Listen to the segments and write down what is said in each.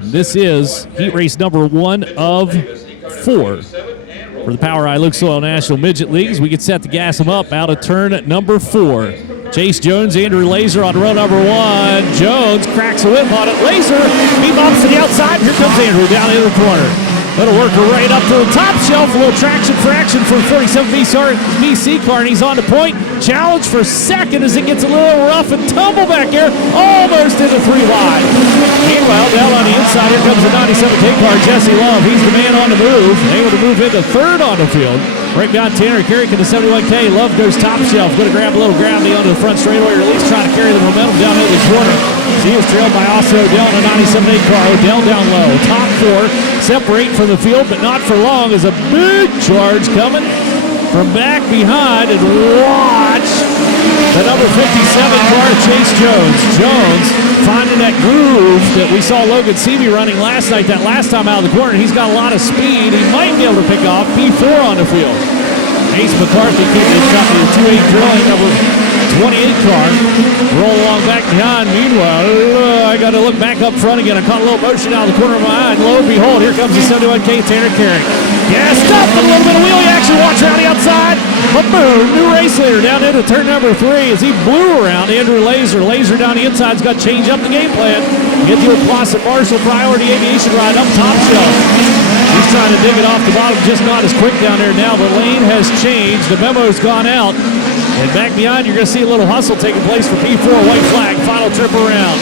This is heat race number 1 of 4 for the POWRi Lucas Oil National Midget Leagues. We get set to gas them up out of turn number 4. Chase Jones, Andrew Laser on row number 1. Jones cracks a whip on it. Laser, he bumps to the outside. Here comes Andrew down into the corner. Little worker right up to the top shelf. A little traction for action for the 47 BC car, and he's on the point. Challenge for second as it gets a little rough and tumble back here. Almost into 3 wide. Meanwhile, down on the inside, here comes the 97K car, Jesse Love. He's the man on the move. Able to move into third on the field. Right behind Tanner Carrick in the 71K. Love goes top shelf. Going to grab a little gravity onto the front straightaway, or at least trying to carry the momentum down into the corner. He is trailed by also Odell in the 97A car. Odell down low. Top 4 separate from the field, but not for long. As a big charge coming from back behind. And watch the number 57 car, Chase Jones. Jones finding that groove that we saw Logan Seavey running last night, that last time out of the corner. He's got a lot of speed. He might be able to pick off P4 on the field. Ace McCarthy keeping his company with 2-8 drilling, number 28 car. Roll along back behind. Meanwhile, I got to look back up front again. I caught a little motion out of the corner of my eye. And lo and behold, here comes the 71K Tanner Carrick. Gassed up with a little bit of wheelie action. Watch around the outside. But boom, new race leader down into turn number 3 as he blew around Andrew Laser. Laser down the inside's got to change up the game plan. Get to a Clausen Marshall Priority Aviation ride up top shelf. He's trying to dig it off the bottom, just not as quick down there now. The lane has changed. The memo's gone out. And back behind, you're going to see a little hustle taking place for P4, white flag, final trip around.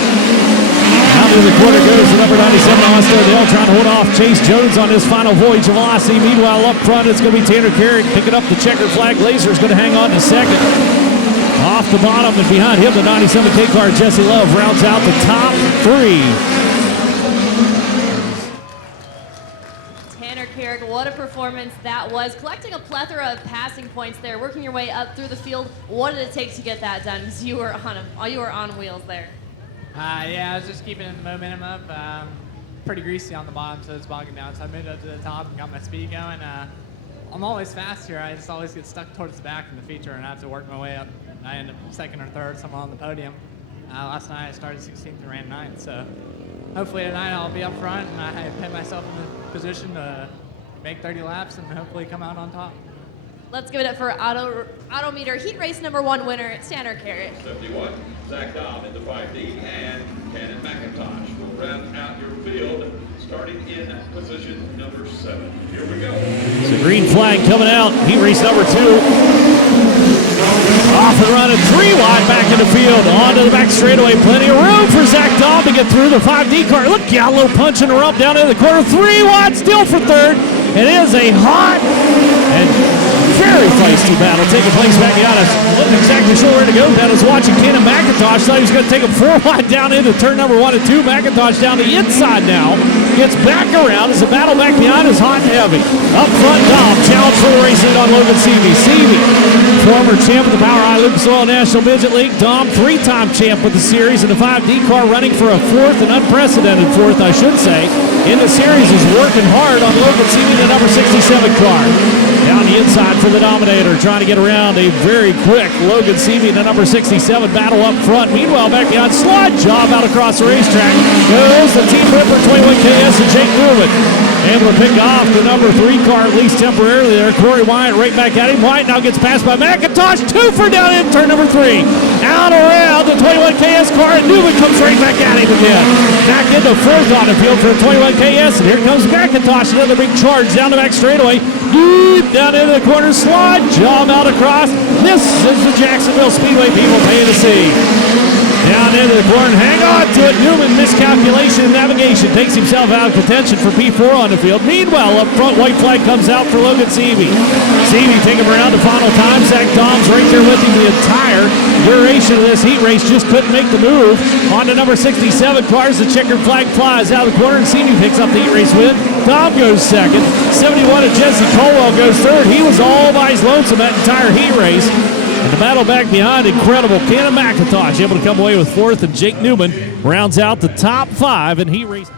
Out into the corner goes the number 97, Austin Odell, trying to hold off Chase Jones on his final voyage of velocity. Meanwhile, up front, it's going to be Tanner Carrick picking up the checkered flag. Laser is going to hang on to second. Off the bottom and behind him, the 97K car, Jesse Love, rounds out the top 3. What a performance that was. Collecting a plethora of passing points there, working your way up through the field. What did it take to get that done? Because you were on wheels there. Yeah, I was just keeping the momentum up. Pretty greasy on the bottom, so it's bogging down. So I moved up to the top and got my speed going. I'm always fast here. I just always get stuck towards the back in the feature, and I have to work my way up. I end up second or third, somewhere on the podium. Last night I started 16th and ran 9th, so hopefully tonight I'll be up front and I put myself in the position to make 30 laps and hopefully come out on top. Let's give it up for Autometer Heat Race number 1 winner, it's Tanner Carrick. 71, Zach Dom in the 5D, and Cannon McIntosh will round out your field, starting in position number 7. Here we go. So green flag coming out, heat race number 2. Off and running 3 wide back in the field, onto the back straightaway. Plenty of room for Zach Dom to get through the 5D car. Look, yeah, a little punch in the rump down in the corner. 3 wide, still for third. It is a hot and very feisty battle taking place back behind us. Wasn't exactly sure where to go. I was watching Cannon McIntosh. Thought he was going to take him 4 wide down into turn number 1 and 2. McIntosh down the inside now. Gets back around as the battle back behind is hot and heavy. Up front, Dom. Challenge for the race lead on Logan Seavey. Seavey, former champ of the POWRi Lucas Oil National Midget League. Dom, 3-time champ with the series in the 5D car, running for a 4th and unprecedented 4th, I should say. In the series is working hard on Logan Seavey, the number 67 car. Down the inside for the Dominator, trying to get around a very quick Logan Seavey, the number 67 battle up front. Meanwhile, back behind, slide job out across the racetrack. Goes the Team Ripper 21KS and Jake Newman. Able to pick off the number 3 car, at least temporarily there. Corey Wyatt right back at him. Wyatt now gets passed by McIntosh. 2 for down in turn number 3. Out around the 21KS car, and Newman comes right back at him again. Back into 4th on the field for the 21KS, and here comes McIntosh. Another big charge down the back straightaway. Deep down into the corner, slide job out across. This is the Jacksonville Speedway people paying to see. Down into the corner, hang on to it. Newman, miscalculation in navigation, takes himself out of contention for P4 on the field. Meanwhile, up front, white flag comes out for Logan Seavey. Seavey taking him around to final time. Zach Dom's right there with him the entire duration of this heat race, just couldn't make the move. On to number 67 cars, the checkered flag flies out of the corner, and Seavey picks up the heat race win. Dom goes second. 71 of Jesse Colwell goes third. He was all by his lonesome that entire heat race. And the battle back behind, incredible. Cannon McIntosh able to come away with 4th, and Jake Newman rounds out the top 5 in heat race.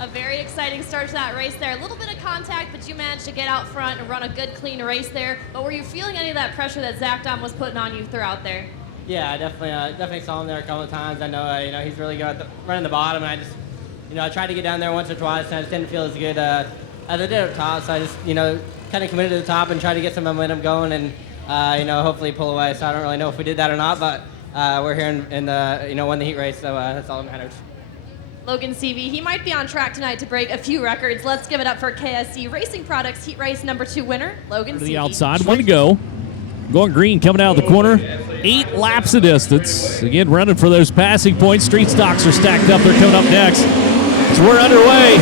A very exciting start to that race there. A little bit of contact, but you managed to get out front and run a good, clean race there. But were you feeling any of that pressure that Zach Dom was putting on you throughout there? Yeah, I definitely saw him there a couple of times. I know, he's really good at running the bottom, and I just I tried to get down there once or twice, and I just didn't feel as good as I did up top. So I just, kind of committed to the top and tried to get some momentum going and, hopefully pull away. So I don't really know if we did that or not, but we're here and won the heat race, so that's all that matters. Logan CV, he might be on track tonight to break a few records. Let's give it up for KSC Racing Products Heat Race number 2 winner, Logan To CV. the outside, 1 to go. Going green, coming out of the corner. 8 laps of distance. Again, running for those passing points. Street stocks are stacked up. They're coming up next. So we're underway.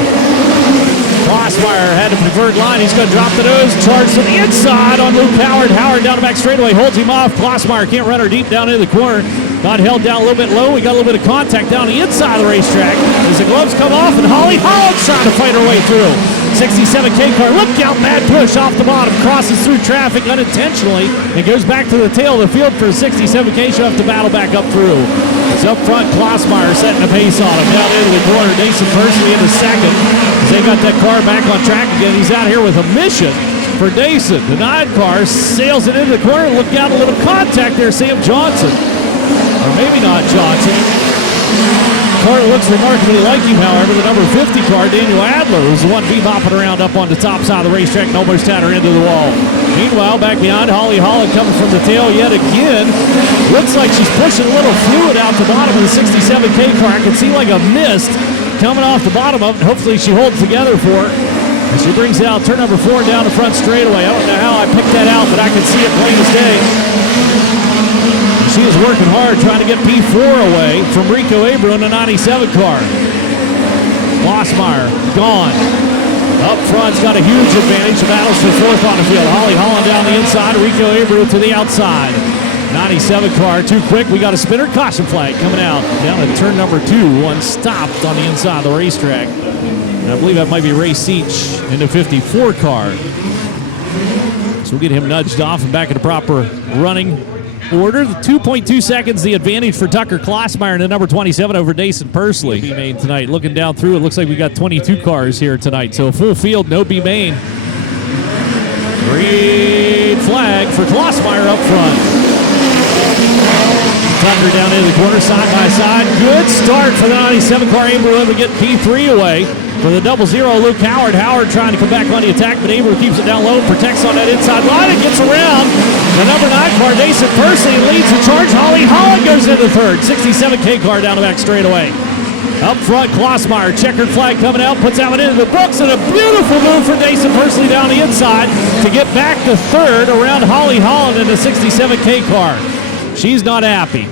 Klossmeyer had a preferred line. He's going to drop the nose. Charge to the inside on Luke Howard. Howard down the back straightaway. Holds him off. Klossmeyer can't run her deep down into the corner. Got held down a little bit low. We got a little bit of contact down the inside of the racetrack. As the gloves come off, and Holly Holland's trying to fight her way through. 67K car. Look out. Mad push off the bottom. Crosses through traffic unintentionally. And goes back to the tail of the field for a 67K. She'll have to battle back up through. It's up front. Klossmeyer setting the pace on him. Down into the corner. Nason Persley in the second. As they got that car back on track again. He's out here with a mission for Nason. The 9 car sails it into the corner. Look out, a little contact there. Sam Johnson. Or maybe not Johnson. Car looks remarkably like him, however. The number 50 car, Daniel Adler, was the one bebopping around up on the top side of the racetrack and almost had her into the wall. Meanwhile, back behind, Holly Holland coming from the tail yet again. Looks like she's pushing a little fluid out the bottom of the 67K car. I can see like a mist coming off the bottom of it. Hopefully she holds together for her. And she brings out turn number 4 down the front straightaway. I don't know how I picked that out, but I can see it plain as day. She is working hard trying to get P4 away from Rico Abreu in the 97 car. Klossmeyer gone. Up front's got a huge advantage. The battles for 4th on the field. Holly Holland down the inside. Rico Abreu to the outside. 97 car too quick. We got a spinner caution flag coming out down at turn number 2. One stopped on the inside of the racetrack. And I believe that might be Ray Seach in the 54 car. So we'll get him nudged off and back in the proper running order. The 2.2 seconds, the advantage for Tucker Klossmeyer in the number 27 over Nason Persley. B-Main tonight. Looking down through, it looks like we got 22 cars here tonight. So a full field, no B-Main. Green flag for Klossmeyer up front. Tucker down into the corner, side by side. Good start for the 97 car. Abreu able to get P3 away. For the 00, Luke Howard. Howard trying to come back on the attack, but Abreu keeps it down low, protects on that inside line, and gets around the number 9 car, Nason Persley, leads the charge. Holly Holland goes into third. 67K car down the back straightaway. Up front, Klossmeyer, checkered flag coming out, puts that one into the books, and a beautiful move for Nason Persley down the inside to get back to third around Holly Holland in the 67K car. She's not happy.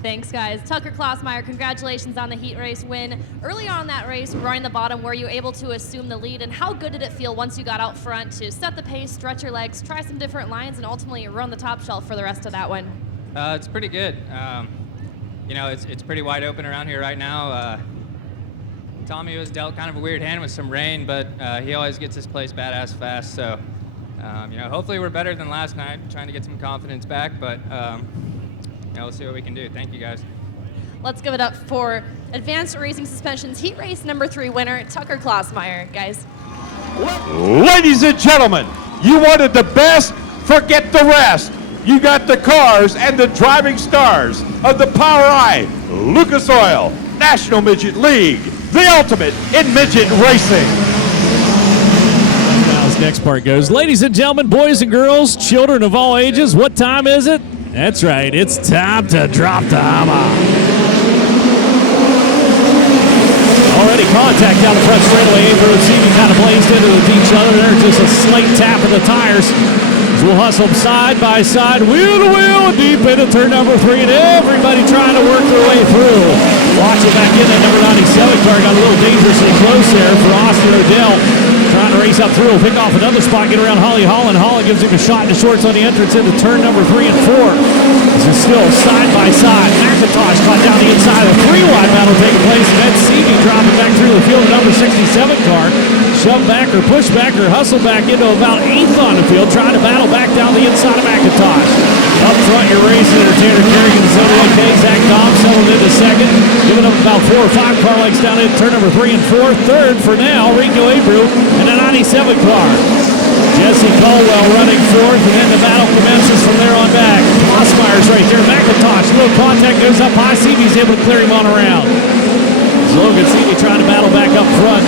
Thanks, guys. Tucker Klossmeyer, congratulations on the heat race win. Early on in that race, running the bottom, were you able to assume the lead? And how good did it feel once you got out front to set the pace, stretch your legs, try some different lines, and ultimately run the top shelf for the rest of that one? It's pretty good. It's pretty wide open around here right now. Tommy was dealt kind of a weird hand with some rain, but he always gets his place badass fast. So, hopefully we're better than last night, trying to get some confidence back, but we'll see what we can do. Thank you, guys. Let's give it up for Advanced Racing Suspensions Heat Race number 3 winner, Tucker Klossmeyer. Guys. Ladies and gentlemen, you wanted the best, forget the rest. You got the cars and the driving stars of the POWRi Lucas Oil National Midget League, the ultimate in midget racing. Now this next part goes. Ladies and gentlemen, boys and girls, children of all ages, what time is it? That's right, it's time to drop the hammer. Already contact down the front straightaway. Abreu and CV kind of blazed into each other. There's just a slight tap of the tires. As we'll hustle them side by side, wheel to wheel, deep into turn number 3, and everybody trying to work their way through. Watch it back in that number 97 car. Got a little dangerously close there for Austin O'Dell. Trying to race up through. Pick off another spot, get around Holly Holland. Holland gives him a shot in the shorts on the entrance into turn number 3 and 4. This is still side by side. McIntosh caught down the inside of a 3-wide battle taking place. And then CV dropping back through the field. The number 67 car. Shove back or push back or hustle back into about 8th on the field. Trying to battle back down the inside of McIntosh. Up front, your race entertainer Kerrigan is OK. Zach Dom settled into second. Giving up about 4 or 5 car lengths down in turn number 3 and 4. Third for now, Rico Abreu and a 97 car. Jesse Caldwell running fourth, and then the battle commences from there on back. Klossmeyer's right there. McIntosh, little contact, goes up high. Seavey's able to clear him on around. Logan Seavey trying to battle back up front.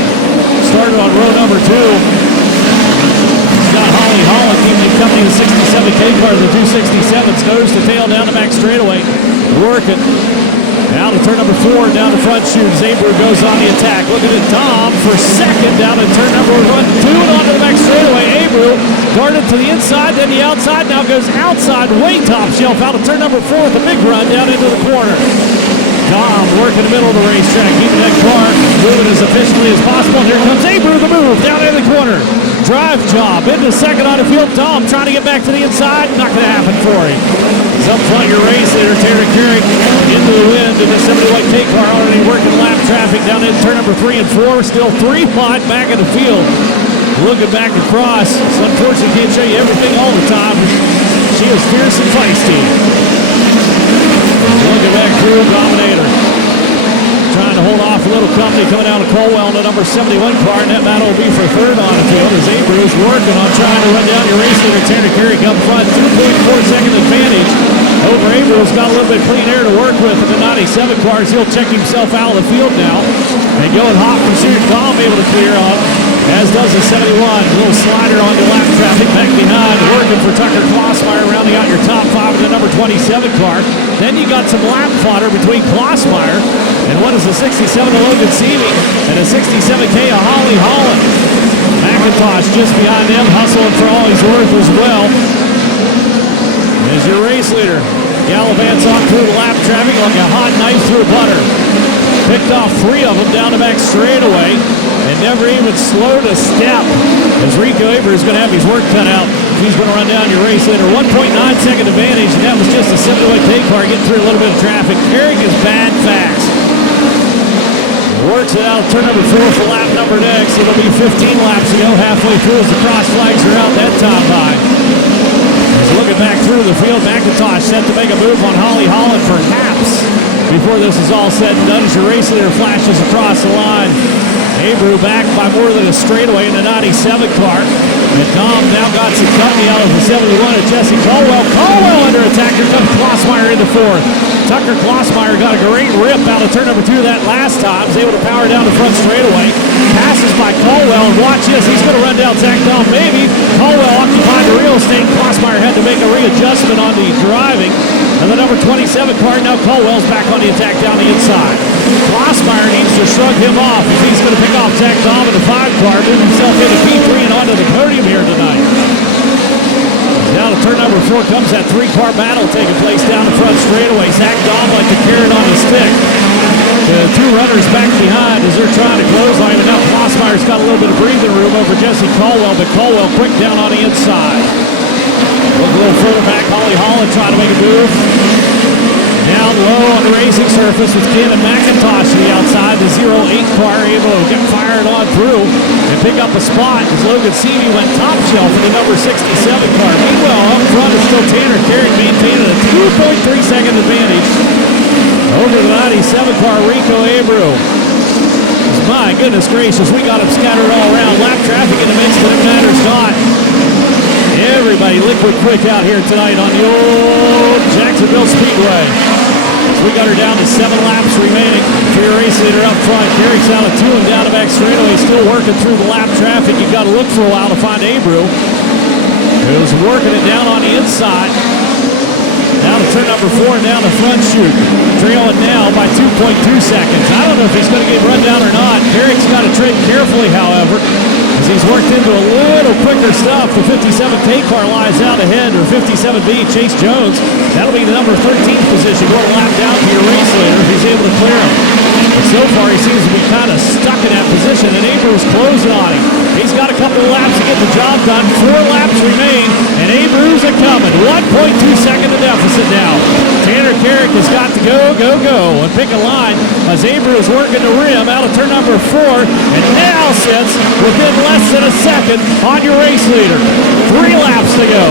Started on row number 2. He's got Holly Holland keeping him company with 67K car. The 267s nose to tail down the back straightaway. Working. Now to turn number 4, down the front chute. Zabru goes on the attack. Looking at Dom for second, down to turn number 2 and onto the back straightaway. Abru darted to the inside, then the outside. Now goes outside, way top shelf out of turn number 4 with a big run down into the corner. Dom working the middle of the racetrack, keeping that car moving as efficiently as possible. And here comes Abru, the move, down in the corner. Drive job, into second on the field. Dom trying to get back to the inside, not going to happen for him. He's up front, your race leader, Tanner Carrick, into the wind, and the 71K car already working lap traffic down in turn number 3 and 4. Still 3 wide back in the field. Looking back across. So unfortunately, can't show you everything all the time. She is fierce and feisty. Looking back through, Dominator. Trying to hold off a little company coming down to Colwell in the number 71 car, and that battle will be for third on the field as Abru's working on trying to run down your race leader, Tanner Carrick up front. 2.4-second advantage over Abru's. Got a little bit of clean air to work with in the 97 cars. He'll check himself out of the field now. And going hot from shooting Dom able to clear up, as does the 71. A little slider on the lap traffic back behind, working for Tucker Klossmeyer, rounding out your top 5 in the number 27 car. Then you got some lap fodder between Klossmeyer and what is the 67 of Logan Seavey and a 67K of Holly Holland. McIntosh just behind them, hustling for all he's worth as well. As your race leader gallivants on through the lap traffic like a hot knife through butter. Picked off 3 of them down the back straightaway and never even slowed a step as Rico Aver is going to have his work cut out. He's going to run down your race leader. 1.9-second advantage, and that was just a 71K car getting through a little bit of traffic. Carrick is bad fast. Works it out, turn number 4 for lap number next. It'll be 15 laps to go, halfway through as the cross flags are out that time by. He's looking back through the field. McIntosh set to make a move on Holly Holland perhaps before this is all said and done as your race leader flashes across the line. Abru back by more than a straightaway in the 97 car. And Dom now got some company out of the 71 of Jesse Caldwell. Caldwell under attack. Here comes Klossmeyer into 4th. Tucker Klossmeyer got a great rip out of turn number 2 that last time. He's able to power down the front straightaway. Passes by Caldwell, and watch this. He's going to run down Zach Dom, maybe. Caldwell occupied the real estate. Klossmeyer had to make a readjustment on the driving. And the number 27 car, now Caldwell's back on the attack down the inside. Klossmeyer needs to shrug him off if he's going to pick off Zach Dom in the 5 car, move himself into P3 and onto the podium here tonight. Down to turn number 4 comes that 3-car battle taking place down the front straightaway. Zach Dom like the carrot on the stick. The 2 runners back behind as they're trying to clothesline, and now Klossmeyer's got a little bit of breathing room over Jesse Caldwell, but Caldwell quick down on the inside. Look a little further back, Holly Holland trying to make a move. Down low on the racing surface with Ken and McIntosh to the outside. The 08 car able to get fired on through and pick up a spot as Logan Seavey went top shelf in the number 67 car. Meanwhile, up front is still Tanner Carrick maintaining a 2.3-second advantage over the 97 car, Rico Abru. My goodness gracious, we got them scattered all around. Lap traffic in the mix, but it matters not. Everybody liquid quick out here tonight on the old Jacksonville Speedway. So we got her down to 7 laps remaining for your race leader up front. Carrick's out of 2 and down the back straightaway, still working through the lap traffic. You got to look for a while to find Abru, who's working it down on the inside. Now to turn number 4 and down the front chute. Trailing now by 2.2 seconds. I don't know if he's going to get run down or not. Carrick's got to tread carefully, however, as he's worked into a little quicker stuff. The 57K car lies out ahead, or 57B, Chase Jones. That'll be the number 13th position. Going to lap down to your race leader if he's able to clear him. But so far, he seems to be kind of stuck in that position, and Abru's closing on him. He's got a couple of laps to get the job done. 4 laps remain, and Abru's a coming. 1.2-second deficit now. Tanner Carrick has got to go, and pick a line as Abru is working the rim out of turn number 4, and now sits within less than a second on your race leader. 3 laps to go.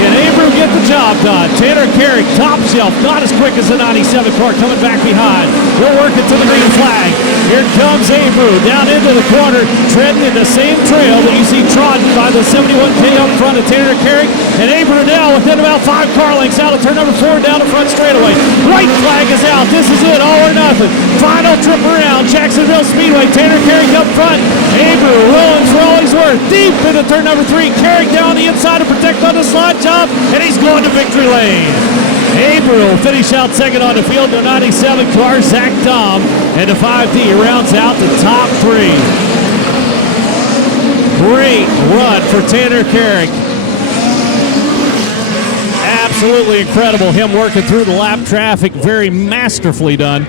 Can Abru get the job done? Tanner Carrick, top shelf, not as quick as the 97 car coming back behind. He'll work it to the green flag. Here comes Avery down into the corner, treading in the same trail that you see trodden by the 71K up front of Tanner Carrick. And Avery now within about 5 car lengths out of turn number 4 down the front straightaway. White flag is out. This is it, all or nothing. Final trip around Jacksonville Speedway. Tanner Carrick up front. Avery rolling for all he's worth. Deep into turn number 3. Carrick down the inside to protect on the slot job, and he's going to victory lane. Avery will finish out second on the field to 97 car. Zach Dom and the 5D rounds out the top 3. Great run for Tanner Carrick. Absolutely incredible. Him working through the lap traffic. Very masterfully done.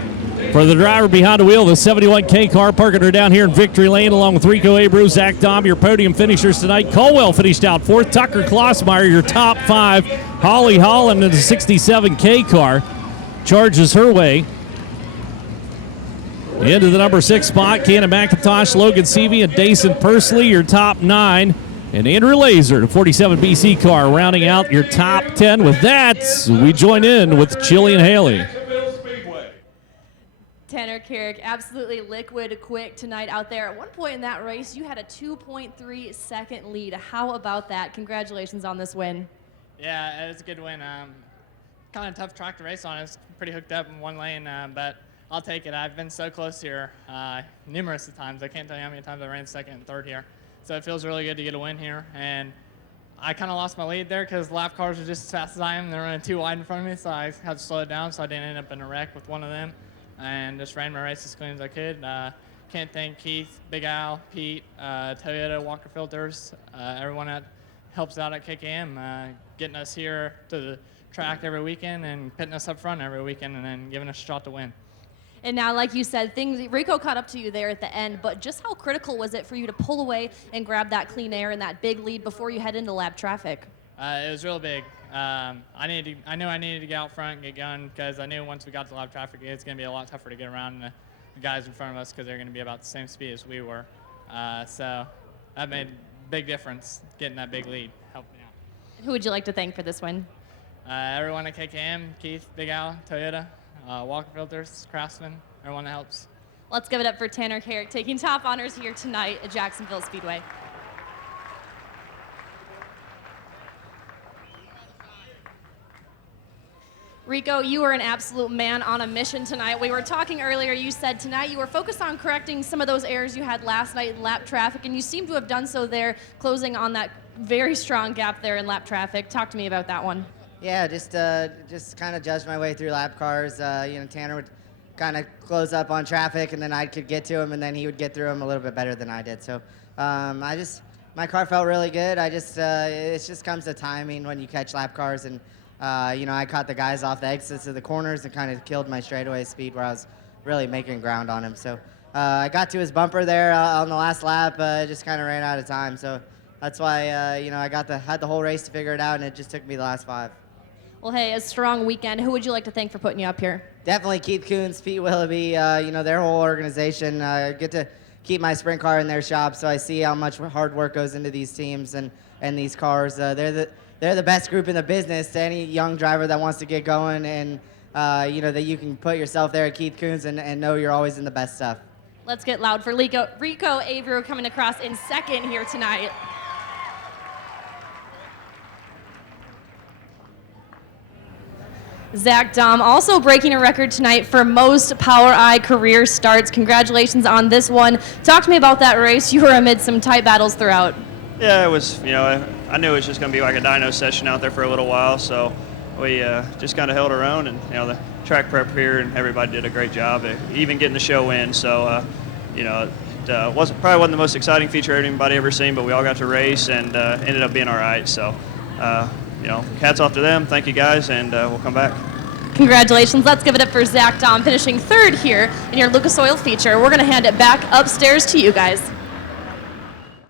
For the driver behind the wheel, the 71K car, parking her down here in victory lane along with Rico Abreu, Zach Dom, your podium finishers tonight. Colwell finished out 4th. Tucker Klossmeyer, your top 5. Holly Holland in the 67K car charges her way into the number 6 spot. Cannon McIntosh, Logan Seavey, and Dason Pursley, your top 9. And Andrew Laser, the 47 BC car, rounding out your top 10. With that, we join in with Chillian Haley. Tanner Carrick, absolutely liquid quick tonight out there. At one point in that race, you had a 2.3 second lead. How about that? Congratulations on this win. Yeah, it was a good win. Kind of tough track to race on. It's pretty hooked up in one lane, but I'll take it. I've been so close here numerous of times. I can't tell you how many times I ran 2nd and 3rd here. So it feels really good to get a win here. And I kind of lost my lead there because lap cars were just as fast as I am. They're running too wide in front of me, so I had to slow it down so I didn't end up in a wreck with one of them. And just ran my race as clean as I could. Can't thank Keith, Big Al, Pete, Toyota, Walker Filters, everyone that helps out at KKM, getting us here to the track every weekend and putting us up front every weekend and then giving us a shot to win. And now, like you said, Rico caught up to you there at the end, but just how critical was it for you to pull away and grab that clean air and that big lead before you head into lap traffic? It was real big. I knew I needed to get out front and get going because I knew once we got to lap traffic, it's going to be a lot tougher to get around the guys in front of us because they're going to be about the same speed as we were. So that made a big difference, getting that big lead, helped me out. Who would you like to thank for this win? Everyone at KKM, Keith, Big Al, Toyota, Walker Filters, Craftsman, everyone that helps. Let's give it up for Tanner Carrick taking top honors here tonight at Jacksonville Speedway. Rico, you were an absolute man on a mission tonight. We were talking earlier, you said tonight you were focused on correcting some of those errors you had last night in lap traffic, and you seem to have done so there, closing on that very strong gap there in lap traffic. Talk to me about that one. Yeah, just kind of judged my way through lap cars. Tanner would kind of close up on traffic, and then I could get to him, and then he would get through him a little bit better than I did. So my car felt really good. It just comes to timing when you catch lap cars, and I caught the guys off the exits of the corners and kind of killed my straightaway speed where I was really making ground on him. So I got to his bumper there on the last lap, just kind of ran out of time. So that's why I had the whole race to figure it out, and it just took me the last 5. Well, hey, a strong weekend. Who would you like to thank for putting you up here? Definitely Keith Coons, Pete Willoughby, their whole organization. Get to keep my sprint car in their shop, so I see how much hard work goes into these teams and these cars. They're the best group in the business to any young driver that wants to get going, and that you can put yourself there at Keith Coons and know you're always in the best stuff. Let's get loud for Rico Abreu coming across in second here tonight. Zach Dom also breaking a record tonight for most POWRi career starts. Congratulations on this one. Talk to me about that race. You were amid some tight battles throughout. Yeah, it was, I knew it was just going to be like a dyno session out there for a little while, so we just kind of held our own, and, the track prep here and everybody did a great job, even getting the show in, so, it probably wasn't the most exciting feature anybody ever seen, but we all got to race and ended up being all right, so, hats off to them. Thank you guys, and we'll come back. Congratulations. Let's give it up for Zach Dom finishing third here in your Lucas Oil feature. We're going to hand it back upstairs to you guys.